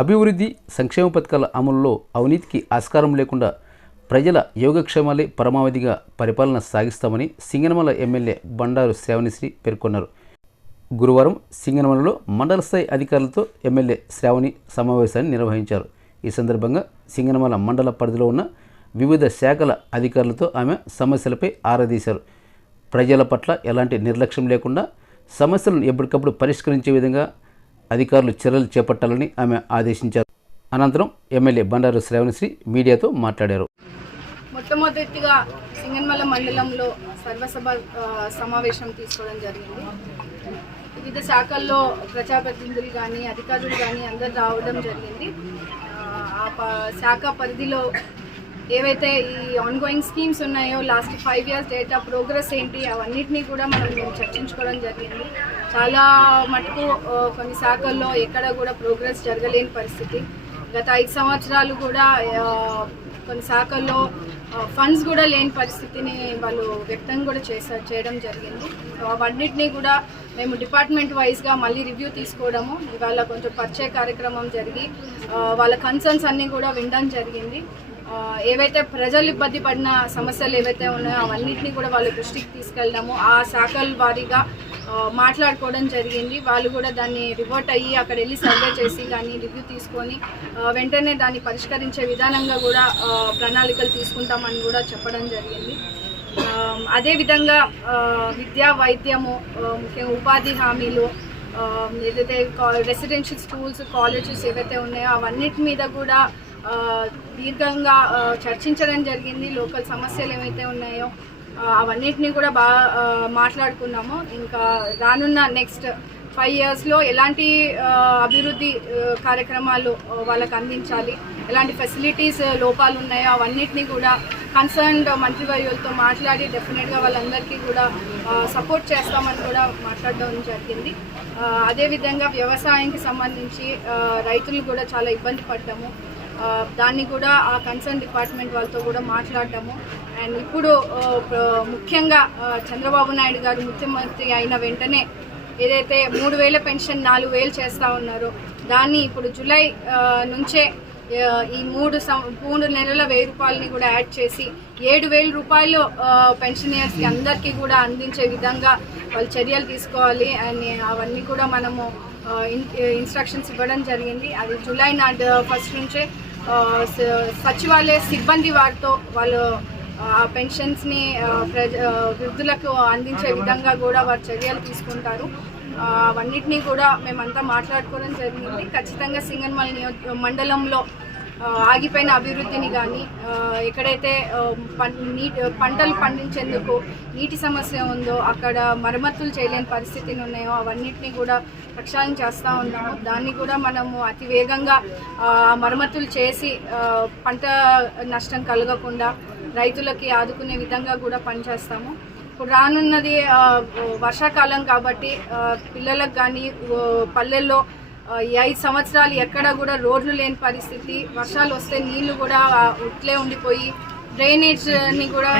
అభివృద్ధి సంక్షేమ పథకాల అమలులో అవినీతికి ఆస్కారం లేకుండా ప్రజల యోగక్షేమాలే పరమావధిగా పరిపాలన సాగిస్తామని సింగనమల ఎమ్మెల్యే బండారు శ్రావణిశ్రీ పేర్కొన్నారు. గురువారం సింగనమలలో మండల స్థాయి అధికారులతో ఎమ్మెల్యే శ్రావణి సమావేశాన్ని నిర్వహించారు. ఈ సందర్భంగా సింగనమల మండల పరిధిలో ఉన్న వివిధ శాఖల అధికారులతో ఆమె సమస్యలపై ఆరాదీశారు ప్రజల పట్ల ఎలాంటి నిర్లక్ష్యం లేకుండా సమస్యలను ఎప్పటికప్పుడు పరిష్కరించే విధంగా అధికారులు చర్యలు చేపట్టాలని ఆమె ఆదేశించారు. అనంతరం ఎమ్మెల్యే బండారు శ్రావణశ్రీ మీడియాతో మాట్లాడారు. మొట్టమొదటిగా సింగన్మల మండలంలో సర్వసభ సమావేశం తీసుకోవడం జరిగింది. వివిధ శాఖల్లో ప్రజాప్రతినిధులు కానీ అధికారులు కానీ అందరు రావడం జరిగింది. ఆ, ప- శాఖ పరిధిలో ఏవైతే ఈ ఆన్గోయింగ్ స్కీమ్స్ ఉన్నాయో last five years data progress ఏంటి అవన్నిటినీ కూడా మనం చర్చించుకోవడం జరిగింది. చాలా మటుకు కొన్ని శాఖల్లో ఎక్కడ కూడా ప్రోగ్రెస్ జరగలేని పరిస్థితి. గత ఐదు సంవత్సరాలు కూడా కొన్ని శాఖల్లో ఫండ్స్ కూడా లేని పరిస్థితిని వాళ్ళు వ్యక్తం కూడా చేశారు చేయడం జరిగింది. సో అవన్నిటినీ కూడా మేము డిపార్ట్మెంట్ వైజ్గా మళ్ళీ రివ్యూ తీసుకోవడము. ఇవాళ కొంచెం పరిచయ కార్యక్రమం జరిగి వాళ్ళ కన్సర్న్స్ అన్నీ కూడా వినడం జరిగింది. ఏవైతే ప్రజలు ఇబ్బంది పడిన సమస్యలు ఏవైతే ఉన్నాయో అవన్నిటిని కూడా వాళ్ళ దృష్టికి తీసుకెళ్ళడము ఆ శాఖల వారీగా మాట్లాడుకోవడం జరిగింది. వాళ్ళు కూడా దాన్ని రివర్ట్ అయ్యి అక్కడ వెళ్ళి సర్వే చేసి దాన్ని రివ్యూ తీసుకొని వెంటనే దాన్ని పరిష్కరించే విధానంగా కూడా ప్రణాళికలు తీసుకుంటామని కూడా చెప్పడం జరిగింది. అదేవిధంగా విద్యా వైద్యము ముఖ్యంగా ఉపాధి హామీలు ఏదైతే ఏదైతే రెసిడెన్షియల్ స్కూల్స్ కాలేజెస్ ఏవైతే ఉన్నాయో అవన్నిటి మీద కూడా దీర్ఘంగా చర్చించడం జరిగింది. లోకల్ సమస్యలు ఏమైతే ఉన్నాయో అవన్నిటిని కూడా బాగా మాట్లాడుకున్నాము. ఇంకా రానున్న నెక్స్ట్ ఫైవ్ ఇయర్స్లో ఎలాంటి అభివృద్ధి కార్యక్రమాలు వాళ్ళకు వాళ్ళకి అందించాలి ఎలాంటి ఫెసిలిటీస్ లోపాలు ఉన్నాయో అవన్నిటిని కూడా కన్సర్న్డ్ మంత్రివర్యులతో మాట్లాడి డెఫినెట్గా వాళ్ళందరికీ కూడా సపోర్ట్ చేస్తామని కూడా మాట్లాడడం జరిగింది. అదేవిధంగా వ్యవసాయానికి సంబంధించి రైతులు కూడా చాలా ఇబ్బంది పడ్డాము. దాన్ని కూడా ఆ కన్సర్న్ డిపార్ట్మెంట్ వాళ్ళతో కూడా మాట్లాడటము అండ్ ఇప్పుడు ముఖ్యంగా చంద్రబాబు నాయుడు గారు ముఖ్యమంత్రి అయిన వెంటనే ఏదైతే మూడు వేల పెన్షన్ నాలుగు వేలు చేస్తూ ఉన్నారో దాన్ని ఇప్పుడు జూలై నుంచే ఈ మూడు సం మూడు నెలల వెయ్యి రూపాయలని కూడా యాడ్ చేసి ఏడు వేల రూపాయలు పెన్షనర్స్కి అందరికీ కూడా అందించే విధంగా వాళ్ళు చర్యలు తీసుకోవాలి అని అవన్నీ కూడా మనము ఇన్- ఇన్స్ట్రక్షన్స్ ఇవ్వడం జరిగింది. అది జూలై నాడు ఫస్ట్ నుంచే సచివాలయ సిబ్బంది వారితో వాళ్ళు ఆ పెన్షన్స్ని ప్రజ వృద్ధులకు అందించే విధంగా కూడా వారు చర్యలు తీసుకుంటారు. ఆ, అవన్నిటినీ కూడా మేమంతా మాట్లాడుకోవడం జరిగింది. ఖచ్చితంగా సింగన్మల్ నియో మండలంలో ఆగిపోయిన అభివృద్ధిని కానీ ఎక్కడైతే నీటి పంటలు పండించేందుకు నీటి సమస్య ఉందో అక్కడ మరమ్మతులు చేయలేని పరిస్థితులు ఉన్నాయో అవన్నిటిని కూడా ప్రక్షాళన చేస్తూ ఉన్నాము. దాన్ని కూడా మనము అతి వేగంగా మరమ్మతులు చేసి పంట నష్టం కలగకుండా రైతులకి ఆదుకునే విధంగా కూడా పనిచేస్తాము. ఇప్పుడు రానున్నది వర్షాకాలం కాబట్టి పిల్లలకు కానీ పల్లెల్లో ఈ ఐదు సంవత్సరాలు ఎక్కడ కూడా రోడ్లు లేని పరిస్థితి వర్షాలు వస్తే నీళ్ళు కూడా ఉట్లే ఉండిపోయి డ్రైనేజ్ని కూడా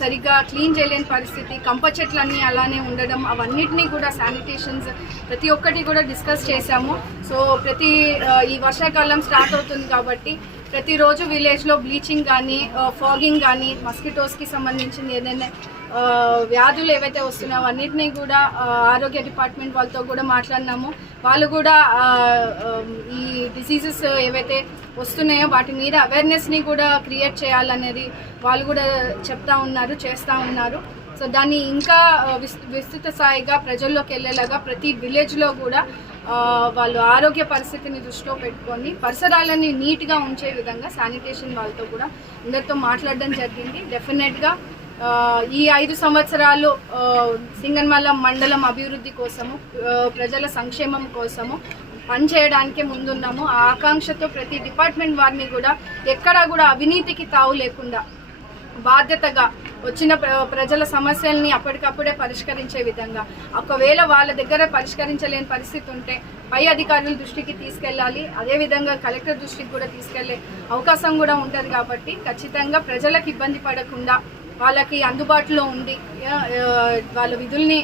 సరిగ్గా క్లీన్ చేయలేని పరిస్థితి కంప చెట్లన్నీ అలానే ఉండడం అవన్నిటినీ కూడా శానిటేషన్స్ ప్రతి ఒక్కటి కూడా డిస్కస్ చేశాము. సో ప్రతి ఈ వర్షాకాలం స్టార్ట్ అవుతుంది కాబట్టి ప్రతిరోజు విలేజ్లో బ్లీచింగ్ కానీ ఫాగింగ్ కానీ మస్కిటోస్కి సంబంధించింది ఏదైనా వ్యాధులు ఏవైతే వస్తున్నాయో అన్నింటినీ కూడా ఆరోగ్య డిపార్ట్మెంట్ వాళ్ళతో కూడా మాట్లాడినాము. వాళ్ళు కూడా ఈ డిసీజెస్ ఏవైతే వస్తున్నాయో వాటి మీద అవేర్నెస్ని కూడా క్రియేట్ చేయాలనేది వాళ్ళు కూడా చెప్తా ఉన్నారు చేస్తూ ఉన్నారు. సో దాన్ని ఇంకా విస్- విస్తృత స్థాయిగా ప్రజల్లోకి వెళ్ళేలాగా ప్రతి విలేజ్లో కూడా వాళ్ళు ఆరోగ్య పరిస్థితిని దృష్టిలో పెట్టుకొని పరిసరాలని నీట్గా ఉంచే విధంగా శానిటేషన్ వాళ్ళతో కూడా అందరితో మాట్లాడడం జరిగింది. డెఫినెట్గా ఈ ఐదు సంవత్సరాలు సింగన్మల్ల మండలం అభివృద్ధి కోసము ప్రజల సంక్షేమం కోసము పనిచేయడానికే ముందున్నాము. ఆ ఆకాంక్షతో ప్రతి డిపార్ట్మెంట్ వారిని కూడా ఎక్కడా కూడా అవినీతికి తావు లేకుండా బాధ్యతగా వచ్చిన ప్రజల సమస్యల్ని అప్పటికప్పుడే పరిష్కరించే విధంగా. ఒకవేళ వాళ్ళ దగ్గర పరిష్కరించలేని పరిస్థితి ఉంటే పై అధికారుల దృష్టికి తీసుకెళ్ళాలి. అదేవిధంగా కలెక్టర్ దృష్టికి కూడా తీసుకెళ్ళే అవకాశం కూడా ఉంటుంది కాబట్టి ఖచ్చితంగా ప్రజలకు ఇబ్బంది పడకుండా వాళ్ళకి అందుబాటులో ఉండి వాళ్ళ విధుల్ని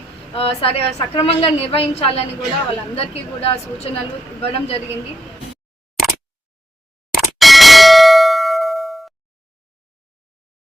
సరే సక్రమంగా నిర్వహించాలని కూడా వాళ్ళందరికీ కూడా సూచనలు ఇవ్వడం జరిగింది.